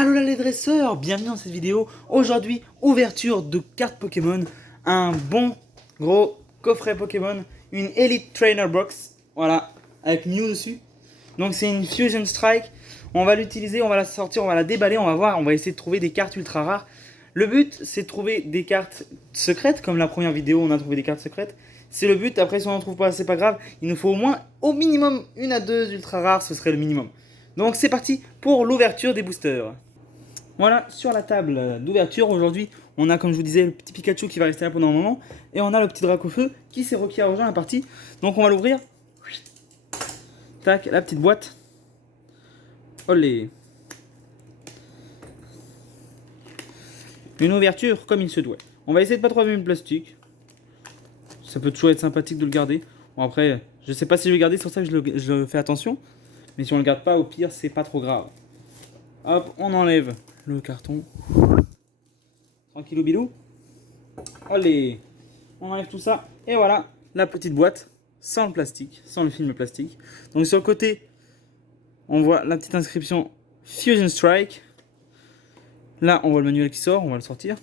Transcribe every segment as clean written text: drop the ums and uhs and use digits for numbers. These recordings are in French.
Allo là les dresseurs, bienvenue dans cette vidéo. Aujourd'hui, ouverture de cartes Pokémon, un bon gros coffret Pokémon, une Elite Trainer Box, voilà, avec Mew dessus. Donc c'est une Fusion Strike, on va l'utiliser, on va la sortir, on va la déballer, on va voir, on va essayer de trouver des cartes ultra rares. Le but c'est de trouver des cartes secrètes, comme la première vidéo on a trouvé des cartes secrètes. C'est le but, après si on n'en trouve pas c'est pas grave, il nous faut au moins, au minimum, une à deux ultra rares, ce serait le minimum. Donc c'est parti pour l'ouverture des boosters. Voilà, sur la table d'ouverture, aujourd'hui, on a, comme je vous disais, le petit Pikachu qui va rester là pendant un moment. Et on a le petit Dracofeu qui s'est requis à rejoindre la partie. Donc on va l'ouvrir. Tac, la petite boîte. Olé. Une ouverture comme il se doit. On va essayer de pas trop abîmer le plastique. Ça peut toujours être sympathique de le garder. Bon après, je sais pas si je vais le garder, c'est pour ça que je le fais attention. Mais si on le garde pas, au pire, c'est pas trop grave. Hop, on enlève le carton. Tranquillou bilou. Allez, on enlève tout ça. Et voilà, la petite boîte, sans le plastique, sans le film plastique. Donc sur le côté, on voit la petite inscription Fusion Strike. Là, on voit le manuel qui sort, on va le sortir.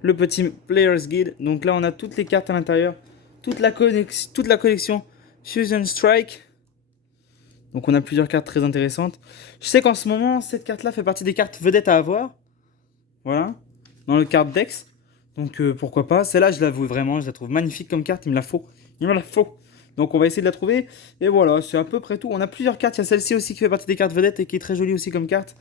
Le petit Player's Guide. Donc là, on a toutes les cartes à l'intérieur. Toute la collection Fusion Strike. Donc on a plusieurs cartes très intéressantes. Je sais qu'en ce moment, cette carte-là fait partie des cartes vedettes à avoir. Voilà. Dans le card Dex. Donc pourquoi pas. Celle-là, je l'avoue vraiment, je la trouve magnifique comme carte. Il me la faut. Il me la faut. Donc on va essayer de la trouver. Et voilà, c'est à peu près tout. On a plusieurs cartes. Il y a celle-ci aussi qui fait partie des cartes vedettes et qui est très jolie aussi comme carte.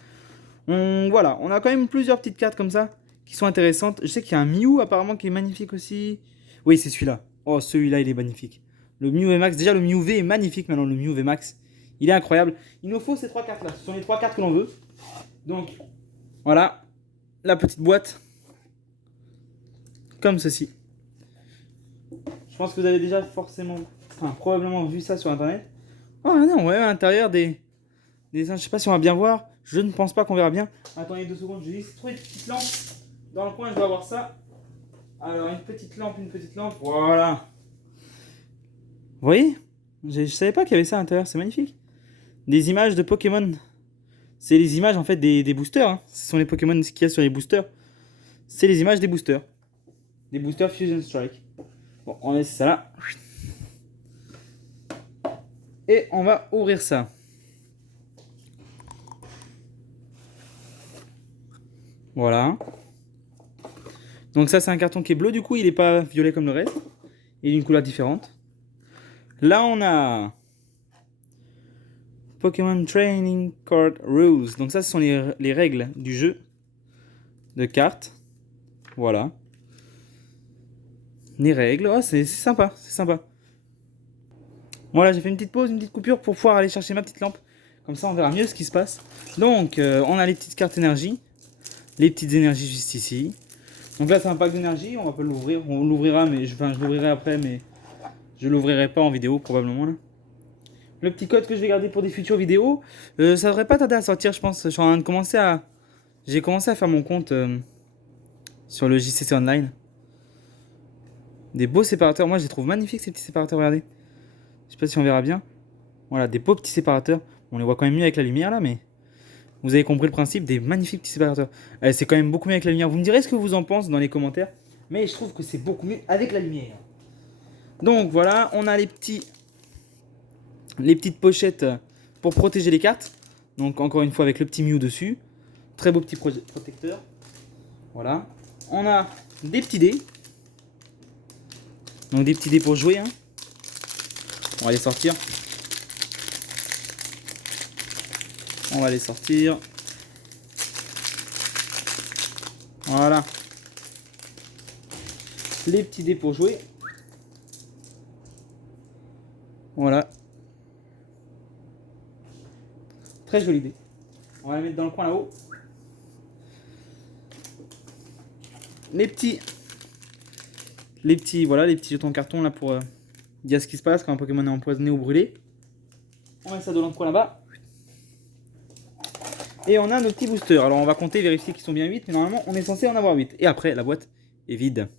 Voilà, on a quand même plusieurs petites cartes comme ça qui sont intéressantes. Je sais qu'il y a un Mew apparemment qui est magnifique aussi. Oui, c'est celui-là. Oh, celui-là, il est magnifique. Le Mew VMAX. Déjà, le Mew V est magnifique maintenant. Le Mew VMAX. Il est incroyable. Il nous faut ces trois cartes-là. Ce sont les trois cartes que l'on veut. Donc, voilà. La petite boîte. Comme ceci. Je pense que vous avez déjà probablement vu ça sur internet. Oh non, ouais, à l'intérieur je sais pas si on va bien voir. Je ne pense pas qu'on verra bien. Attendez 2 secondes, je vais juste trouver une petite lampe. Dans le coin, je dois avoir ça. Alors, une petite lampe. Voilà. Vous voyez? Je savais pas qu'il y avait ça à l'intérieur, c'est magnifique. Des images de Pokémon. C'est les images en fait des boosters. Hein. Ce sont les Pokémon qu'il y a sur les boosters. C'est les images des boosters. Des boosters Fusion Strike. Bon, on laisse ça là. Et on va ouvrir ça. Voilà. Donc ça c'est un carton qui est bleu, du coup il n'est pas violet comme le reste. Il est d'une couleur différente. Là on a Pokémon Training Card Rules. Donc ça ce sont les règles du jeu de cartes. Voilà. Les règles, oh, c'est sympa, c'est sympa. Voilà, j'ai fait une petite pause, une petite coupure pour pouvoir aller chercher ma petite lampe. Comme ça on verra mieux ce qui se passe. Donc on a les petites cartes énergie. Les petites énergies juste ici. Donc là c'est un pack d'énergie, on va pas l'ouvrir. On l'ouvrira, mais je l'ouvrirai après, mais je l'ouvrirai pas en vidéo probablement là. Le petit code que je vais garder pour des futures vidéos, ça devrait pas tarder à sortir je pense. Je suis en train de commencer à... J'ai commencé à faire mon compte sur le JCC Online. Des beaux séparateurs, moi je les trouve magnifiques ces petits séparateurs, regardez. Je sais pas si on verra bien. Voilà, des beaux petits séparateurs. On les voit quand même mieux avec la lumière là, mais... Vous avez compris le principe des magnifiques petits séparateurs. C'est quand même beaucoup mieux avec la lumière. Vous me direz ce que vous en pensez dans les commentaires. Mais je trouve que c'est beaucoup mieux avec la lumière. Donc voilà, on a les petites pochettes pour protéger les cartes. Donc encore une fois avec le petit Mew dessus. Très beau petit protecteur. Voilà. On a des petits dés. Donc des petits dés pour jouer. Hein. On va les sortir. On va les sortir. Voilà. Les petits dés pour jouer. Voilà. Très jolie dé. On va la mettre dans le coin là-haut. Les petits jetons carton là pour dire ce qui se passe quand un Pokémon est empoisonné ou brûlé. On met ça dans le coin là-bas. Et on a nos petits boosters. Alors on va compter, vérifier qu'ils sont bien 8, mais normalement on est censé en avoir 8. Et après la boîte est vide.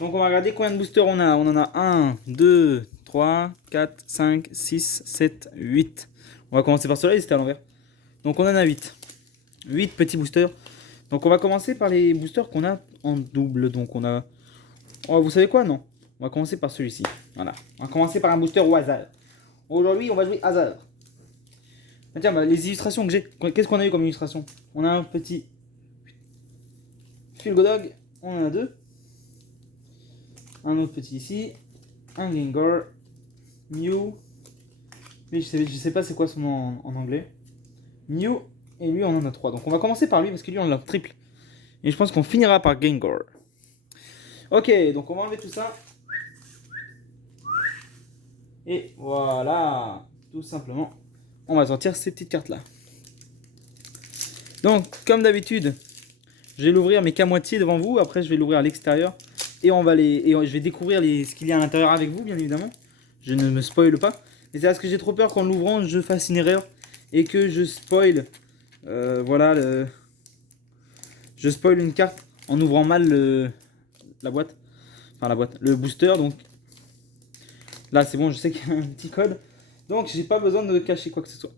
Donc on va regarder combien de boosters on a. On en a 1, 2, 3, 4, 5, 6, 7, 8. On va commencer par ceux-là, ils étaient à l'envers. Donc on en a 8. 8 petits boosters. Donc on va commencer par les boosters qu'on a en double. Donc on a... Oh, vous savez quoi? Non. On va commencer par celui-ci. Voilà. On va commencer par un booster au hasard. Aujourd'hui, on va jouer hasard. Ah, tiens, bah, les illustrations que j'ai. Qu'est-ce qu'on a eu comme illustration? On a un petit Philgodog. On en a 2. Un autre petit ici. Un Gengar. Mew. Lui, je sais pas c'est quoi son nom en anglais. Mew. Et lui, on en a 3. Donc on va commencer par lui parce que lui, on l'a triple. Et je pense qu'on finira par Gengar. Ok, donc on va enlever tout ça. Et voilà. Tout simplement, on va sortir ces petites cartes là. Donc, comme d'habitude, je vais l'ouvrir mais qu'à moitié devant vous. Après, je vais l'ouvrir à l'extérieur. Et je vais découvrir ce qu'il y a à l'intérieur avec vous, bien évidemment. Je ne me spoile pas. Mais c'est parce que j'ai trop peur qu'en l'ouvrant, je fasse une erreur. Et que je spoil. Je spoil une carte en ouvrant mal la boîte. Enfin, la boîte. Le booster, donc. Là, c'est bon, je sais qu'il y a un petit code. Donc, j'ai pas besoin de cacher quoi que ce soit.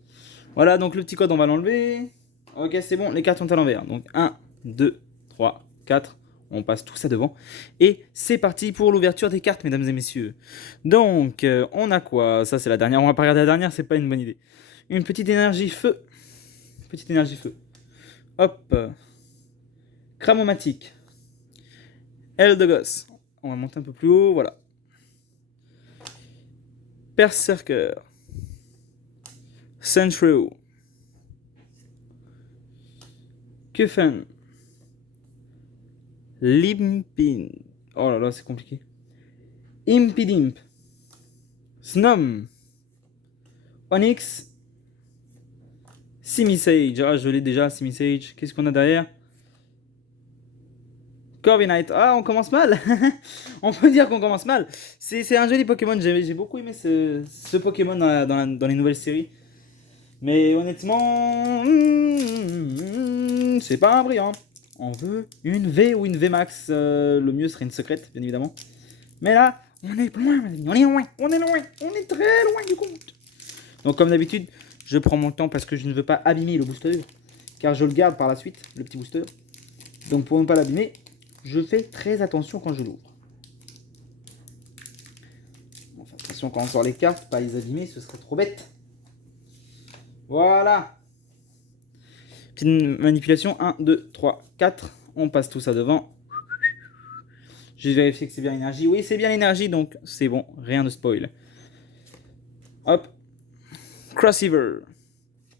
Voilà, donc le petit code, on va l'enlever. Ok, c'est bon, les cartes sont à l'envers. Donc 1, 2, 3, 4. On passe tout ça devant. Et c'est parti pour l'ouverture des cartes, mesdames et messieurs. Donc, on a quoi? Ça, c'est la dernière. On va pas regarder la dernière, c'est pas une bonne idée. Une petite énergie feu. Petite énergie feu. Hop. Cramomatique. Eldegoss. On va monter un peu plus haut, voilà. Berserker. Central. Kufen. Limpin. Oh là là, c'est compliqué. Impidimp. Snom. Onyx. Simisage. Ah, je l'ai déjà, Simisage. Qu'est-ce qu'on a derrière? Corviknight. Ah, on commence mal. On peut dire qu'on commence mal. C'est un joli Pokémon. J'ai beaucoup aimé ce Pokémon dans les nouvelles séries. Mais honnêtement, c'est pas un brillant. On veut une V ou une V max. Le mieux serait une secrète, bien évidemment. Mais là, on est loin, on est loin, on est loin, on est très loin du compte. Donc comme d'habitude, je prends mon temps parce que je ne veux pas abîmer le booster. Car je le garde par la suite, le petit booster. Donc pour ne pas l'abîmer, je fais très attention quand je l'ouvre. On fait attention quand on sort les cartes, pas les abîmer, ce serait trop bête. Voilà. Petite manipulation, 1, 2, 3, 4. On passe tout ça devant. Je vais vérifier que c'est bien l'énergie. Oui, c'est bien l'énergie, donc c'est bon, rien de spoil. Hop. Crossover.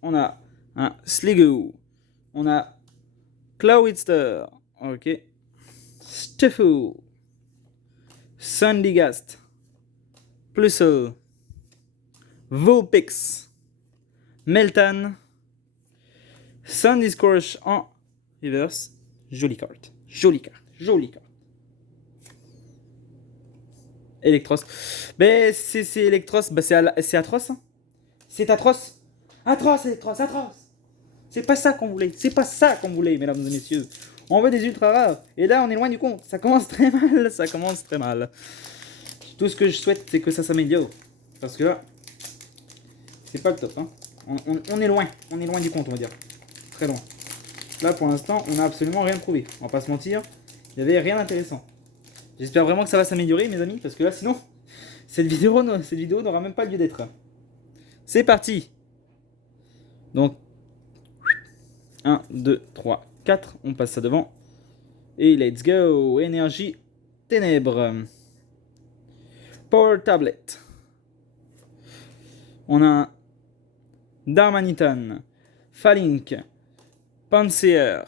On a un Sliggoo. On a Clawitster. Ok. Stuffle. Sandygast. Plusle. Vulpix. Meltan. Sandyscorch en reverse. Jolie carte. Jolie carte. Jolie carte. Electros. Mais c'est Electros. Bah c'est atroce. Hein. C'est atroce. Atroce, Electros. Atroce. C'est pas ça qu'on voulait. C'est pas ça qu'on voulait, mesdames et messieurs. On veut des ultra rares. Et là, on est loin du compte. Ça commence très mal. Ça commence très mal. Tout ce que je souhaite, c'est que ça s'améliore. Parce que là, c'est pas le top. Hein. On est loin. On est loin du compte, on va dire. Très loin. Là, pour l'instant, on n'a absolument rien trouvé. On va pas se mentir. Il n'y avait rien d'intéressant. J'espère vraiment que ça va s'améliorer, mes amis. Parce que là, sinon, cette vidéo n'aura même pas lieu d'être. C'est parti. Donc, 1, 2, 3, 4. On passe ça devant. Et let's go. Énergie ténèbres. Power Tablet. On a un Darmanitan. Falink. Panseer.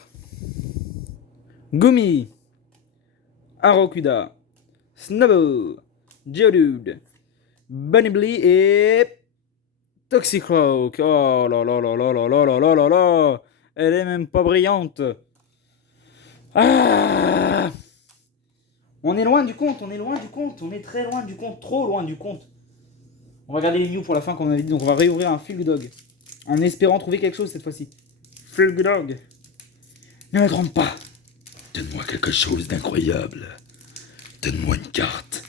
Gumi. Arokuda. Snubble. Geodude. Bunnibly et Toxicroak. Oh là là là là là là là là là là. Elle est même pas brillante. Ah, on est loin du compte, on est loin du compte, on est très loin du compte, trop loin du compte. On va garder les news pour la fin comme on avait dit, donc on va réouvrir un Philgodog. En espérant trouver quelque chose cette fois-ci. Philgodog. Ne me trompe pas. Donne-moi quelque chose d'incroyable. Donne-moi une carte.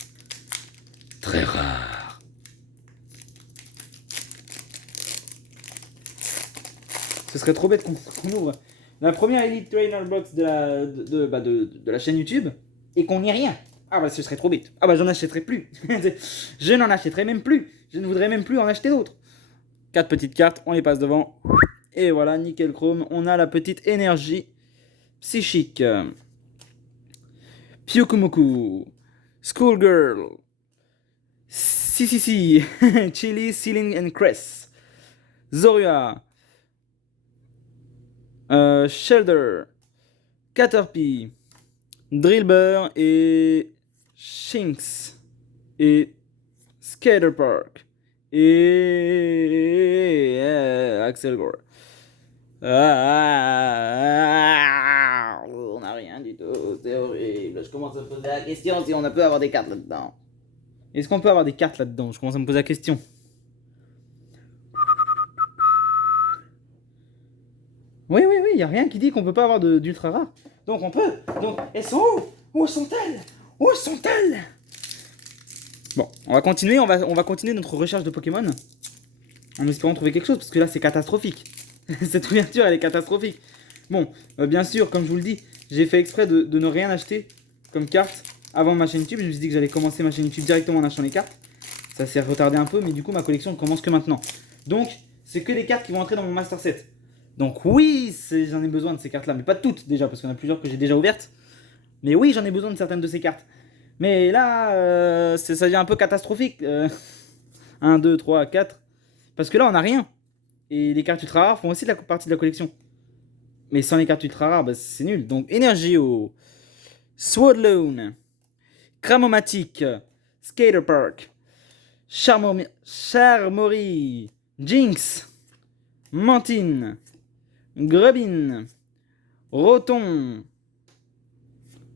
Très rare. Ce serait trop bête qu'on ouvre la première Elite Trainer Box de la chaîne YouTube et qu'on n'y ait rien. Ah bah ce serait trop bête. Ah bah j'en achèterai plus. Je n'en achèterai même plus. Je ne voudrais même plus en acheter d'autres. 4 petites cartes, on les passe devant. Et voilà, nickel chrome. On a la petite énergie psychique. Pyukumuku. Schoolgirl. Si. Chili, Ceiling and Cress. Zorua. Shelder. Caterpie. Drillbur et Shinx. Et Skaterpark. Et Axel Gore. On n'a rien du tout, c'est horrible. Je commence à me poser la question si on peut avoir des cartes là-dedans. Est-ce qu'on peut avoir des cartes là-dedans? Je commence à me poser la question. Oui, il n'y a rien qui dit qu'on peut pas avoir d'ultra rare. Donc on peut. Donc, elles sont où? Où sont-elles? Où sont-elles? Bon, on va continuer notre recherche de Pokémon. En espérant trouver quelque chose, parce que là c'est catastrophique. Cette ouverture elle est catastrophique. Bon, bien sûr, comme je vous le dis, j'ai fait exprès de ne rien acheter comme carte avant ma chaîne YouTube. Je me suis dit que j'allais commencer ma chaîne YouTube directement en achetant les cartes. Ça s'est retardé un peu, mais du coup ma collection ne commence que maintenant. Donc, c'est que les cartes qui vont entrer dans mon Master Set. Donc oui, j'en ai besoin de ces cartes-là, mais pas toutes déjà, parce qu'il y en a plusieurs que j'ai déjà ouvertes. Mais oui, j'en ai besoin de certaines de ces cartes. Mais là, ça devient un peu catastrophique. 1, 2, 3, 4. Parce que là, on n'a rien. Et les cartes ultra rares font aussi partie de la collection. Mais sans les cartes ultra rares, bah, c'est nul. Donc, Energio, Swordloon, Cramomatic, Skaterpark, Charmory, Jinx, Mantine, Grubbin, Roton,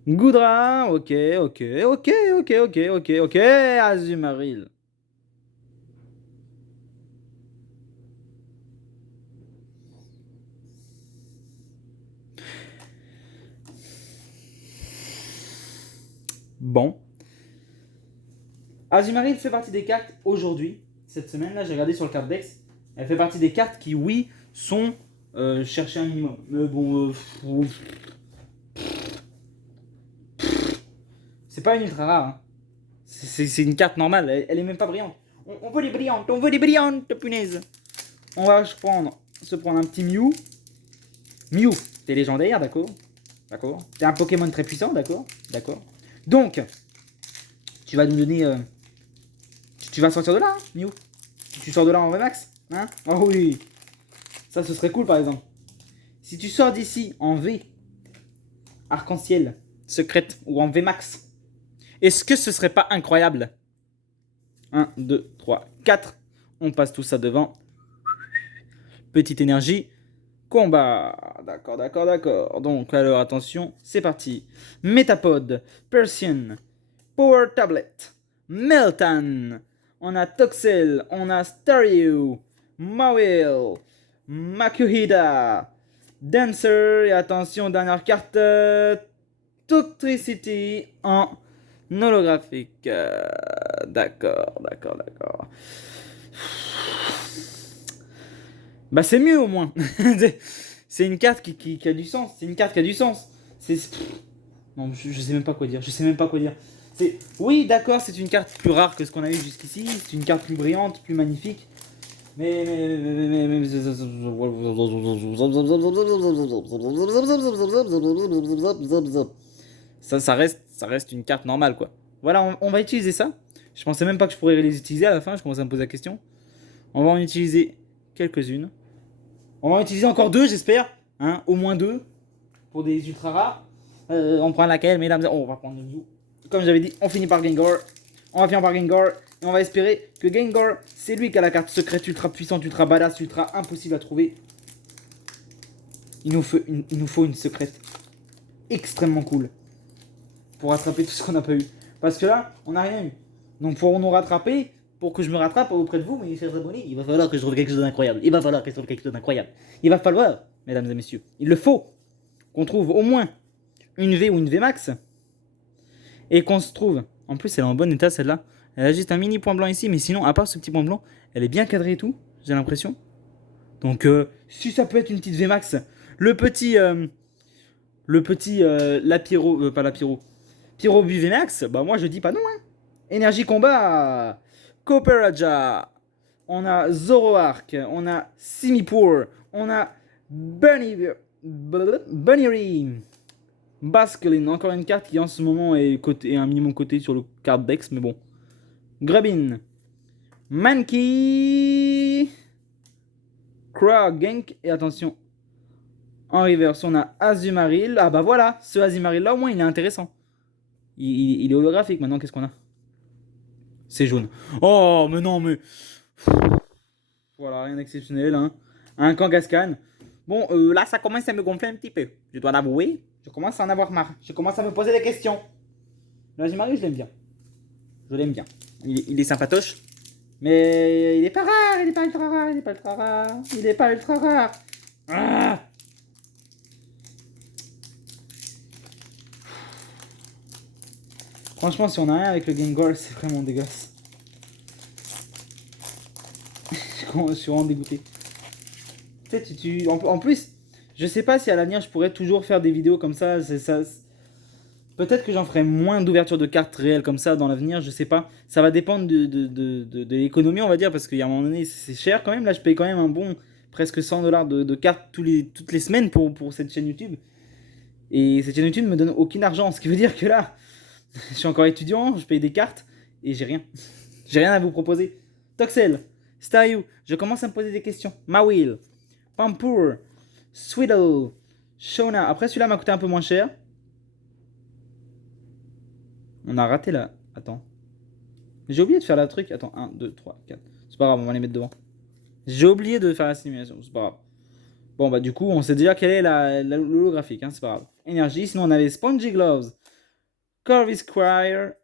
Goudra, ok, Azumarill. Bon. Azumarill fait partie des cartes aujourd'hui, cette semaine, là j'ai regardé sur le card Dex, elle fait partie des cartes qui, oui, sont cherchées un minimum. Mais bon, c'est pas une ultra rare, hein. C'est une carte normale, elle est même pas brillante. On veut des brillantes, punaise. On va se prendre un petit Mew. Mew, t'es légendaire, d'accord? D'accord. T'es un Pokémon très puissant, d'accord? D'accord. Donc, tu vas nous donner... Tu vas sortir de là, hein, Mew? Tu sors de là en VMAX, hein? Oh oui. Ça, ce serait cool, par exemple. Si tu sors d'ici en V, arc-en-ciel, secrète, ou en VMAX, est-ce que ce serait pas incroyable? 1, 2, 3, 4. On passe tout ça devant. Petite énergie. Combat. D'accord. Donc, alors, attention, c'est parti. Metapod, Persian, Power Tablet, Meltan. On a Toxel, on a Staryu, Mawile, Makuhita, Dancer. Et attention, dernière carte, Toxtricity en holographique. D'accord. Bah c'est mieux au moins. C'est une carte qui a du sens. C'est une carte qui a du sens. Non, je sais même pas quoi dire. Oui, d'accord, c'est une carte plus rare que ce qu'on a eu jusqu'ici. C'est une carte plus brillante, plus magnifique. Mais ça reste une carte normale, quoi. Voilà, on va utiliser ça. Je pensais même pas que je pourrais les utiliser à la fin. Je commençais à me poser la question. On va en utiliser quelques-unes. On va en utiliser encore 2, j'espère. Hein, au moins 2. Pour des ultra rares. On prend laquelle, mesdames? On va prendre le Mew. Comme j'avais dit, on finit par Gengar. On va finir par Gengar. Et on va espérer que Gengar, c'est lui qui a la carte secrète ultra puissante, ultra badass, ultra impossible à trouver. Il nous faut une secrète extrêmement cool. Pour rattraper tout ce qu'on n'a pas eu. Parce que là, on n'a rien eu. Donc pour nous rattraper, pour que je me rattrape auprès de vous, mes chers abonnés, il va falloir que je trouve quelque chose d'incroyable. Il va falloir, mesdames et messieurs, il le faut qu'on trouve au moins une V ou une V max. Et qu'on se trouve, en plus elle est en bon état celle-là. Elle a juste un mini point blanc ici, mais sinon, à part ce petit point blanc, elle est bien cadrée et tout, j'ai l'impression. Donc, si ça peut être une petite VMAX, le petit Lapiro, pas Lapiro, Pyrobu VMAX, bah moi je dis pas non. Hein. Énergie combat, Cooperaja, on a Zoroark, on a Simipour, on a Bunnyry, Basculin, encore une carte qui en ce moment est un minimum coté sur le card Dex, mais bon. Grabin, Mankey, Genk, et attention, en reverse, on a Azumarill. Ah bah voilà, ce Azumarill là au moins il est intéressant. Il est holographique maintenant, qu'est-ce qu'on a? C'est jaune. Oh mais non mais... Voilà, rien d'exceptionnel. Hein. Un Kangaskhan. Bon, là ça commence à me gonfler un petit peu. Je dois l'avouer, je commence à en avoir marre. Je commence à me poser des questions. L'Azumarill je l'aime bien. Je l'aime bien. Il est sympatoche. Mais il est pas rare, il est pas ultra rare, il est pas ultra rare. Il est pas ultra rare. Ah Franchement, si on a rien avec le Gengar, c'est vraiment dégueulasse. Je suis vraiment dégoûté. Tu sais, en plus, je sais pas si à l'avenir je pourrais toujours faire des vidéos comme ça. Peut-être que j'en ferai moins d'ouverture de cartes réelles comme ça dans l'avenir, je sais pas. Ça va dépendre de l'économie, on va dire, parce qu'à un moment donné, c'est cher quand même. Là, je paye quand même un bon presque 100$ de cartes toutes les semaines pour cette chaîne YouTube. Et cette chaîne YouTube ne me donne aucun argent, ce qui veut dire que là, je suis encore étudiant, je paye des cartes et j'ai rien. J'ai rien à vous proposer. Toxel, Staryu, je commence à me poser des questions. Mawile, Pampur, Sweedle, Shona. Après, celui-là m'a coûté un peu moins cher. On a raté là. Attends. J'ai oublié de faire la truc. Attends, 1, 2, 3, 4. C'est pas grave, on va les mettre devant. J'ai oublié de faire la simulation, c'est pas grave. Bon, bah, du coup, on sait déjà quelle est l'holographique, hein, c'est pas grave. Énergie, sinon on avait Spongy Gloves, Corvus Squire,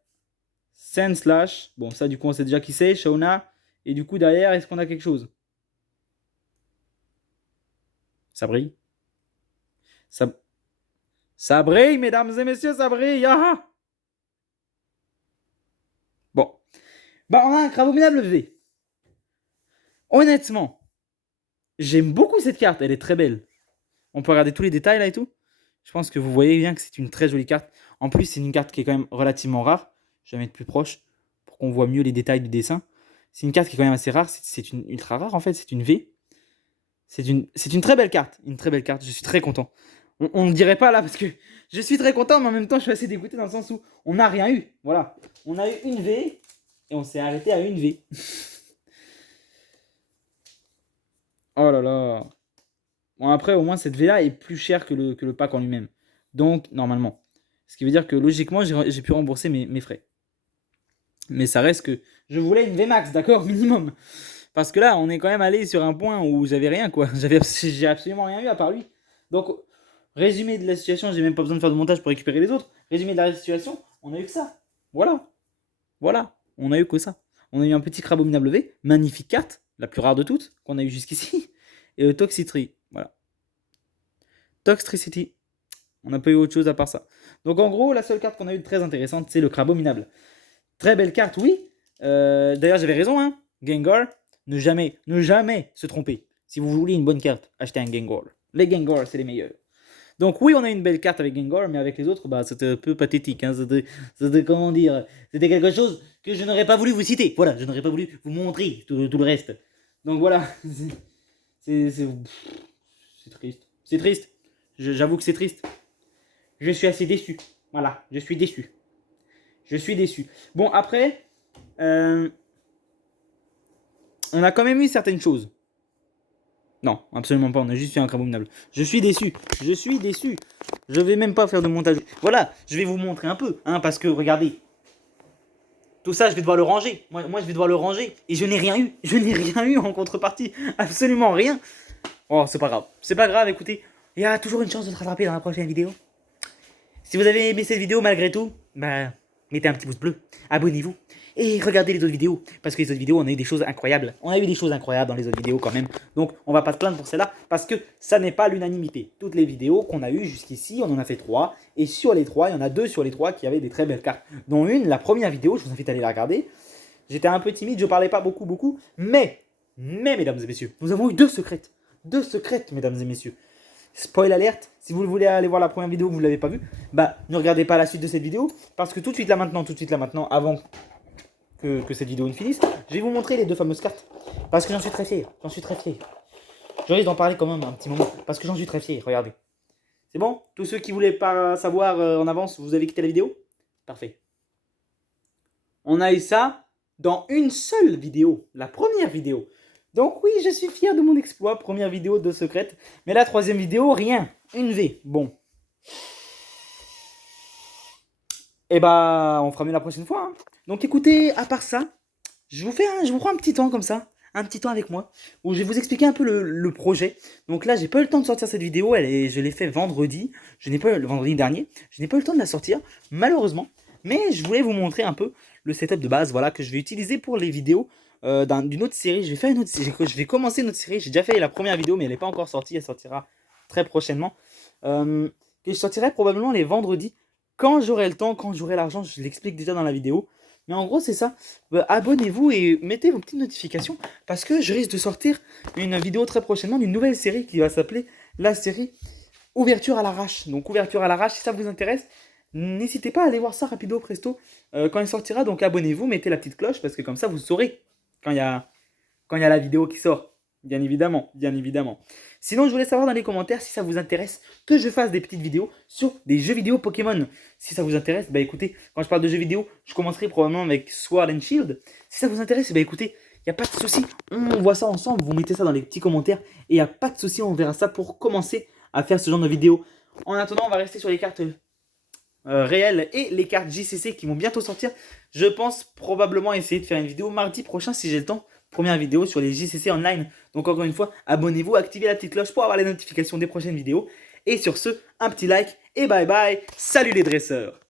Sandslash. Bon, ça, du coup, on sait déjà qui c'est, Shauna. Et du coup, derrière, est-ce qu'on a quelque chose? Ça brille. Ça brille, mesdames et messieurs, ça brille. Ah! Bon. Bah, on a un Crabominable V. Honnêtement, j'aime beaucoup cette carte, elle est très belle. On peut regarder tous les détails là et tout. Je pense que vous voyez bien que c'est une très jolie carte. En plus, c'est une carte qui est quand même relativement rare. Je vais la mettre plus proche pour qu'on voit mieux les détails du dessin. C'est une carte qui est quand même assez rare. C'est une ultra rare en fait. C'est une V. C'est une très belle carte. Une très belle carte. Je suis très content. On ne dirait pas là parce que je suis très content, mais en même temps, je suis assez dégoûté dans le sens où on n'a rien eu. Voilà. On a eu une V et on s'est arrêté à une V. Oh là là. Bon, après, au moins, cette V là est plus chère que le pack en lui-même. Donc, normalement. Ce qui veut dire que logiquement, j'ai pu rembourser mes frais. Mais ça reste que je voulais une VMAX, d'accord, minimum. Parce que là, on est quand même allé sur un point où j'avais rien, quoi. J'ai absolument rien eu à part lui. Donc, résumé de la situation, j'ai même pas besoin de faire de montage pour récupérer les autres. Résumé de la situation, on a eu que ça. Voilà. Voilà. On a eu que ça. On a eu un petit Crabominable V, magnifique carte, la plus rare de toutes, qu'on a eu jusqu'ici. Et le Toxtricity. Voilà. Toxtricity. On n'a pas eu autre chose à part ça. Donc en gros, la seule carte qu'on a eu de très intéressante, c'est le Crabominable. Très belle carte, oui. D'ailleurs, j'avais raison, hein. Gengar, ne jamais se tromper. Si vous voulez une bonne carte, achetez un Gengar. Les Gengar, c'est les meilleurs. Donc oui, on a une belle carte avec Gengar, mais avec les autres, bah, c'était un peu pathétique. Hein. C'était, comment dire, c'était quelque chose que je n'aurais pas voulu vous citer. Voilà, je n'aurais pas voulu vous montrer tout le reste. Donc voilà, c'est triste. C'est triste. J'avoue que c'est triste. Je suis assez déçu. Voilà, je suis déçu. Je suis déçu. Bon, après, on a quand même eu certaines choses. Non, absolument pas, on a juste fait un Crabominable. Je suis déçu. Je suis déçu. Je vais même pas faire de montage. Voilà, je vais vous montrer un peu, hein, parce que, regardez. Tout ça, je vais devoir le ranger. Moi, je vais devoir le ranger. Et je n'ai rien eu. Je n'ai rien eu en contrepartie. Absolument rien. Oh, c'est pas grave. C'est pas grave, écoutez. Il y a toujours une chance de te rattraper dans la prochaine vidéo. Si vous avez aimé cette vidéo, malgré tout, bah, mettez un petit pouce bleu. Abonnez-vous. Et regardez les autres vidéos, parce que les autres vidéos, on a eu des choses incroyables. On a eu des choses incroyables dans les autres vidéos quand même. Donc, on va pas se plaindre pour celle-là, parce que ça n'est pas l'unanimité. Toutes les vidéos qu'on a eues jusqu'ici, on en a fait 3. Et sur les 3, il y en a 2 sur les 3 qui avaient des très belles cartes. Dont une, la première vidéo, je vous invite à aller la regarder. J'étais un peu timide, je parlais pas beaucoup. Mais, mesdames et messieurs, nous avons eu 2 secrètes. de secrète, mesdames et messieurs. Spoil alerte, si vous voulez aller voir la première vidéo que vous ne l'avez pas vue, bah ne regardez pas la suite de cette vidéo, parce que tout de suite là maintenant, avant que cette vidéo ne finisse, je vais vous montrer les deux fameuses cartes. Parce que j'en suis très fier, Je risque d'en parler quand même un petit moment, parce que j'en suis très fier, regardez. C'est bon? Tous ceux qui voulaient pas savoir en avance, vous avez quitté la vidéo? Parfait. On a eu ça dans une seule vidéo, la première vidéo. Donc oui, je suis fier de mon exploit, première vidéo de secrète. Mais la troisième vidéo, rien, une V. Bon. Et bah, on fera mieux la prochaine fois. Hein. Donc écoutez, à part ça, je vous prends un petit temps comme ça, un petit temps avec moi, où je vais vous expliquer un peu le projet. Donc là, j'ai pas eu le temps de sortir cette vidéo, je l'ai fait vendredi, le vendredi dernier, je n'ai pas eu le temps de la sortir, malheureusement. Mais je voulais vous montrer un peu le setup de base, voilà, que je vais utiliser pour les vidéos d'une autre série. Je vais faire une autre série, je vais commencer une autre série. J'ai déjà fait la première vidéo, mais elle n'est pas encore sortie, elle sortira très prochainement. Et je sortirai probablement les vendredis, quand j'aurai le temps, quand j'aurai l'argent, je l'explique déjà dans la vidéo. Mais en gros, c'est ça. Abonnez-vous et mettez vos petites notifications parce que je risque de sortir une vidéo très prochainement d'une nouvelle série qui va s'appeler la série Ouverture à l'arrache. Donc, Ouverture à l'arrache, si ça vous intéresse, n'hésitez pas à aller voir ça rapido presto quand il sortira. Donc, abonnez-vous, mettez la petite cloche parce que comme ça, vous saurez quand il y a la vidéo qui sort. Bien évidemment, bien évidemment. Sinon, je voulais savoir dans les commentaires si ça vous intéresse que je fasse des petites vidéos sur des jeux vidéo Pokémon. Si ça vous intéresse, bah écoutez, quand je parle de jeux vidéo, je commencerai probablement avec Sword and Shield. Si ça vous intéresse, bah écoutez, il n'y a pas de souci, on voit ça ensemble, vous mettez ça dans les petits commentaires et il n'y a pas de souci, on verra ça pour commencer à faire ce genre de vidéo. En attendant, on va rester sur les cartes réelles et les cartes JCC qui vont bientôt sortir. Je pense probablement essayer de faire une vidéo mardi prochain si j'ai le temps. Première vidéo sur les JCC online. Donc encore une fois, abonnez-vous, activez la petite cloche pour avoir les notifications des prochaines vidéos. Et sur ce, un petit like et bye bye. Salut les dresseurs!